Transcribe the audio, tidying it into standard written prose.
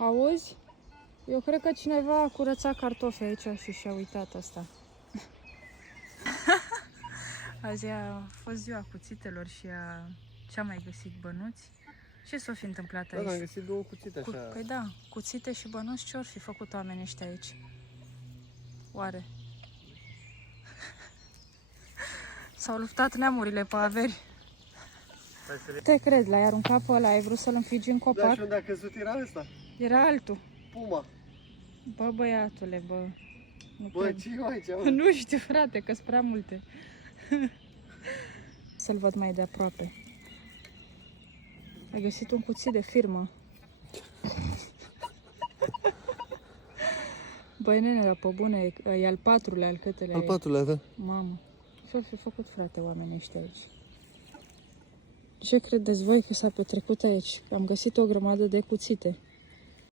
Auzi? Eu cred că cineva a curățat cartofi aici și și-a uitat asta. Azi a fost ziua cuțitelor și ce-a mai găsit, bănuți? Ce s-a fi întâmplat aici? Da, am găsit două cuțite așa. Păi da, cuțite și bănuți, ce-or fi făcut oamenii ăștia aici? Oare? S-au luptat neamurile pe averi. Te cred, l-ai aruncat pe ăla, ai vrut să-l înfigi în Da, copac? și unde a căzut era ăsta? Era altul. Puma. Bă, băiatule, bă. Nu Bă, cred. ce e aici, mă? Nu știu, frate, că-s prea multe. Să-l văd mai de aproape. Ai găsit un cuțit de firmă. Băi, nene, dar pe bune, e al patrulea, al câtelea Al e? patrulea, da. Mamă, ce-ar fi făcut, frate, oamenii ăștia aici? Ce credeți voi că s-a petrecut aici? Am găsit o grămadă de cuțite.